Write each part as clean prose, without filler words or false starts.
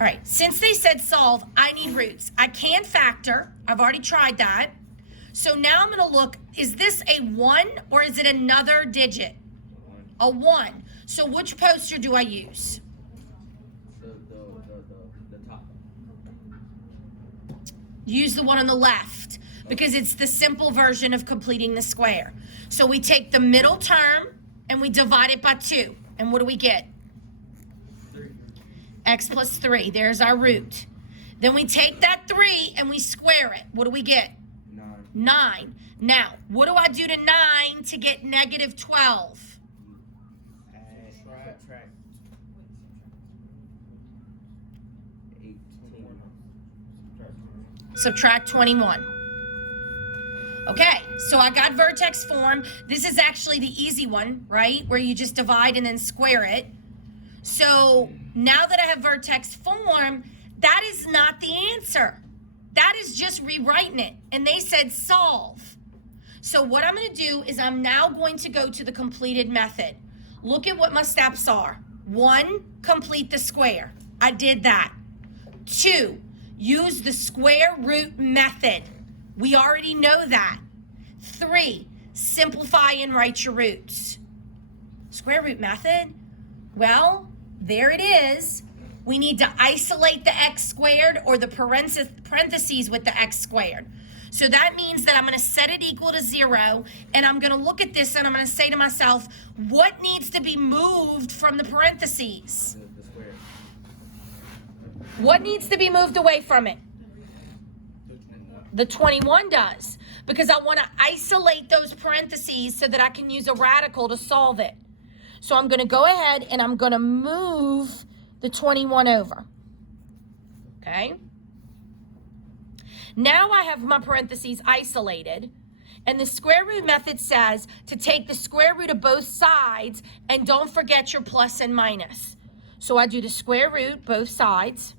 All right, since they said solve, I need roots. I can factor. I've already tried that. So now I'm going to look, is this a 1 or is it another digit? A 1. So which poster do I use? The top. Use the one on the left because it's the simple version of completing the square. So we take the middle term and we divide it by 2. And what do we get? 3. X plus 3. There's our root. Then we take that 3 and we square it. What do we get? 9. 9. Now, what do I do to 9 to get negative 12? Subtract 18. Subtract 21. Okay, so I got vertex form. This is actually the easy one, right? Where you just divide and then square it. So now that I have vertex form, that is not the answer. That is just rewriting it. And they said solve. So what I'm going to do is I'm now going to go to the completed method. Look at what my steps are. 1, complete the square. I did that. 2, use the square root method. We already know that. 3, simplify and write your roots. Square root method? Well, there it is. We need to isolate the x squared or the parentheses with the x squared. So that means that I'm going to set it equal to 0, and I'm going to look at this and I'm going to say to myself, what needs to be moved from the parentheses? The square. What needs to be moved away from it? The 21 does, because I want to isolate those parentheses so that I can use a radical to solve it. So I'm going to go ahead and I'm going to move the 21 over. Okay? Now I have my parentheses isolated, and the square root method says to take the square root of both sides and don't forget your plus and minus. So I do the square root both sides,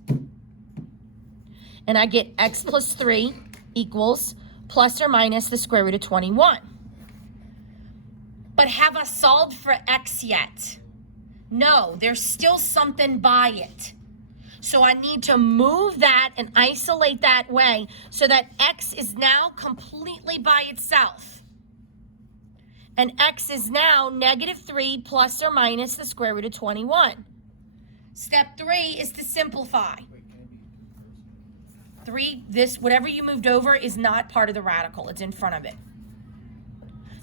and I get x plus 3 equals plus or minus the square root of 21. But have I solved for x yet? No, there's still something by it. So I need to move that and isolate that way so that x is now completely by itself. And x is now negative 3 plus or minus the square root of 21. Step 3 is to simplify. 3, this, whatever you moved over is not part of the radical. It's in front of it.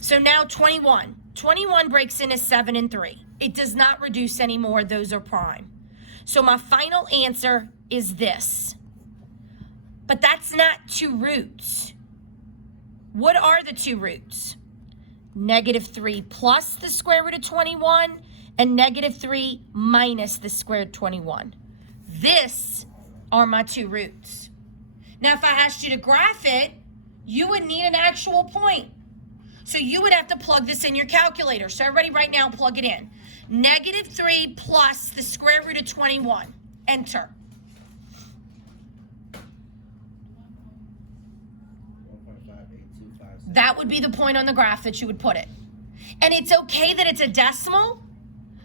So now 21. 21 breaks in as 7 and 3. It does not reduce anymore. Those are prime. So my final answer is this. But that's not 2 roots. What are the 2 roots? Negative 3 plus the square root of 21 and negative 3 minus the square root of 21. This are my 2 roots. Now, if I asked you to graph it, you would need an actual point. So you would have to plug this in your calculator. So everybody right now plug it in. Negative 3 plus the square root of 21. Enter. 1.58257. That would be the point on the graph that you would put it. And it's okay that it's a decimal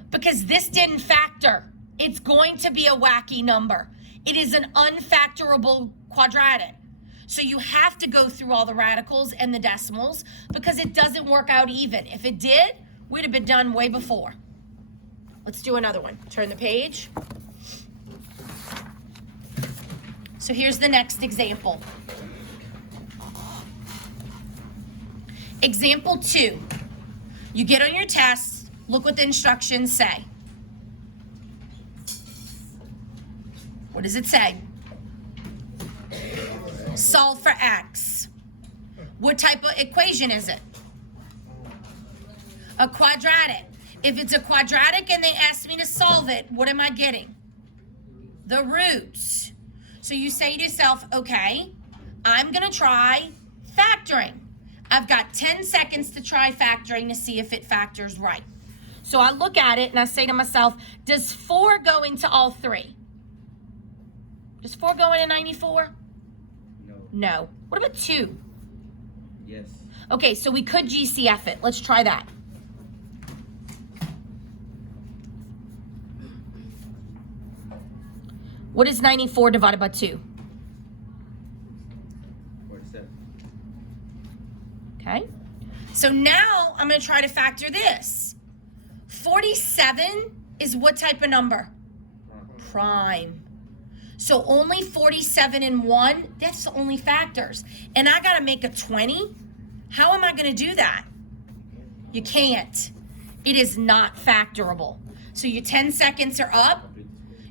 because this didn't factor. It's going to be a wacky number. It is an unfactorable quadratic. So you have to go through all the radicals and the decimals because it doesn't work out even. If it did, we'd have been done way before. Let's do another one. Turn the page. So here's the next example. Example 2. You get on your test, look what the instructions say. What does it say? Solve for x. What type of equation is it? A quadratic. If it's a quadratic and they ask me to solve it, what am I getting? The roots. So you say to yourself, okay, I'm going to try factoring. I've got 10 seconds to try factoring to see if it factors right. So I look at it and I say to myself, does 4 go into all 3? Does 4 go into 94? No. What about 2? Yes. Okay, so we could GCF it. Let's try that. What is 94 divided by 2? 47. Okay. So now I'm going to try to factor this. 47 is what type of number? Prime. So only 47 and 1, that's the only factors. And I got to make a 20? How am I going to do that? You can't. It is not factorable. So your 10 seconds are up.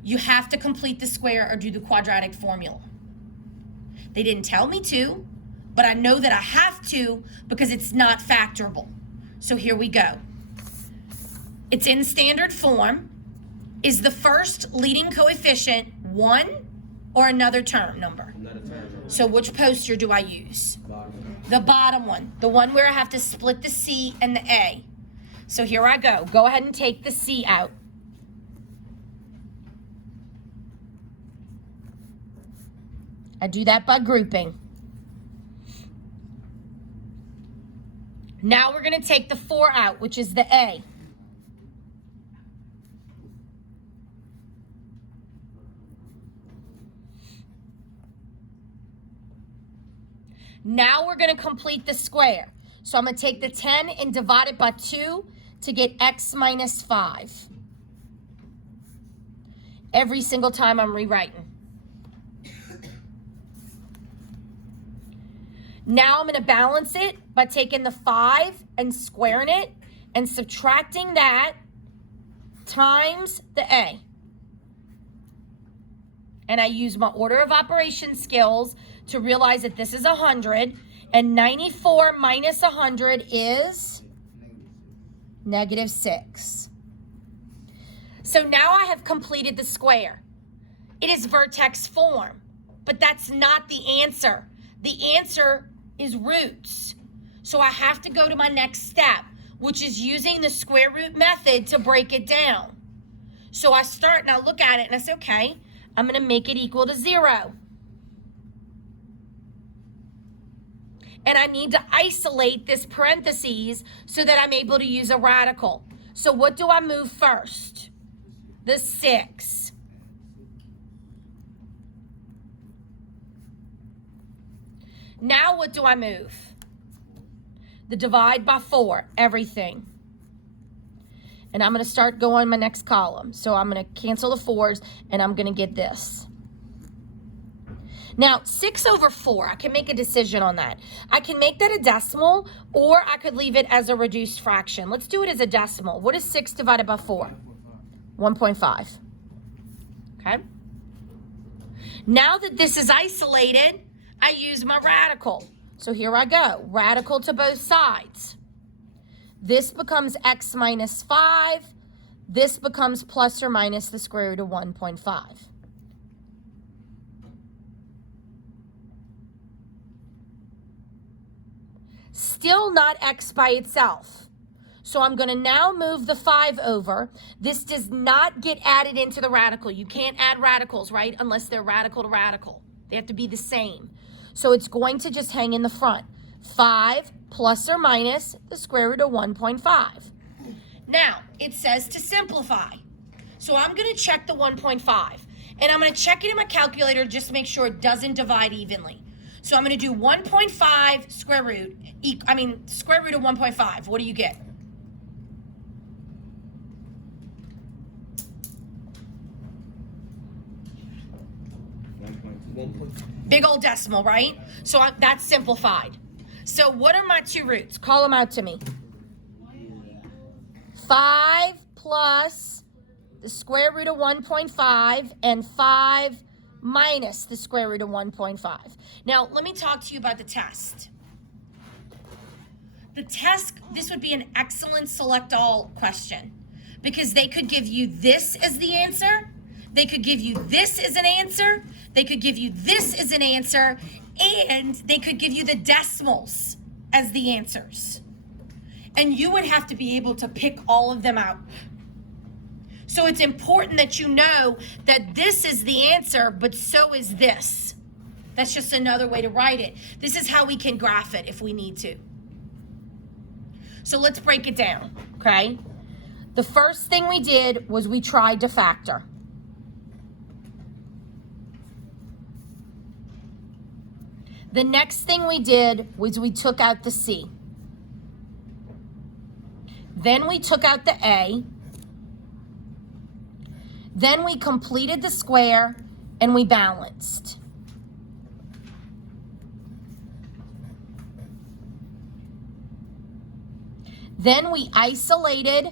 You have to complete the square or do the quadratic formula. They didn't tell me to, but I know that I have to because it's not factorable. So here we go. It's in standard form. Is the first leading coefficient 1 or another term number? Another term. So which poster do I use? Bottom. The bottom one, the one where I have to split the C and the A. So here I go. Go ahead and take the C out. I do that by grouping. Now we're going to take the 4 out, which is the A. Now we're going to complete the square. So I'm going to take the 10 and divide it by 2 to get x minus 5. Every single time I'm rewriting. Now I'm going to balance it by taking the 5 and squaring it and subtracting that times the A. And I use my order of operation skills to realize that this is 100, and 94 minus 100 is -6. So now I have completed the square. It is vertex form, but that's not the answer. The answer is roots. So I have to go to my next step, which is using the square root method to break it down. So I start and I look at it and I say, okay, I'm going to make it equal to 0. And I need to isolate this parentheses so that I'm able to use a radical. So what do I move first? The 6. Now what do I move? The divide by 4, everything. And I'm going to start going my next column. So I'm going to cancel the 4s and I'm going to get this. Now, 6 over 4, I can make a decision on that. I can make that a decimal, or I could leave it as a reduced fraction. Let's do it as a decimal. What is 6 divided by 4? 1.5. Okay? Now that this is isolated, I use my radical. So here I go. Radical to both sides. This becomes x minus 5. This becomes plus or minus the square root of 1.5. Still not x by itself. So I'm going to now move the 5 over. This does not get added into the radical. You can't add radicals, right? Unless they're radical to radical. They have to be the same. So it's going to just hang in the front. 5 plus or minus the square root of 1.5. Now, it says to simplify. So I'm going to check the 1.5. And I'm going to check it in my calculator just to make sure it doesn't divide evenly. So I'm going to do 1.5 square root, square root of 1.5. What do you get? Big old decimal, right? So that's simplified. So what are my 2 roots? Call them out to me. 5 plus the square root of 1.5 and 5 minus the square root of 1.5. Now, let me talk to you about the test. The test, this would be an excellent select all question because they could give you this as the answer. They could give you this as an answer. They could give you this as an answer. And they could give you the decimals as the answers. And you would have to be able to pick all of them out. So it's important that you know that this is the answer, but so is this. That's just another way to write it. This is how we can graph it if we need to. So let's break it down, okay? The first thing we did was we tried to factor. The next thing we did was we took out the C. Then we took out the A. Then we completed the square and we balanced. Then we isolated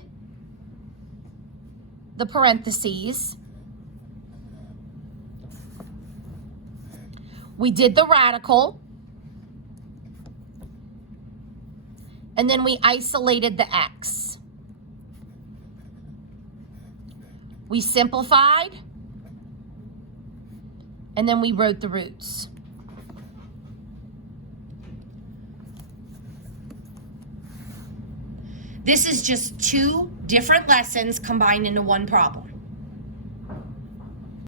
the parentheses. We did the radical. And then we isolated the x. We simplified. And then we wrote the roots. This is just 2 different lessons combined into one problem.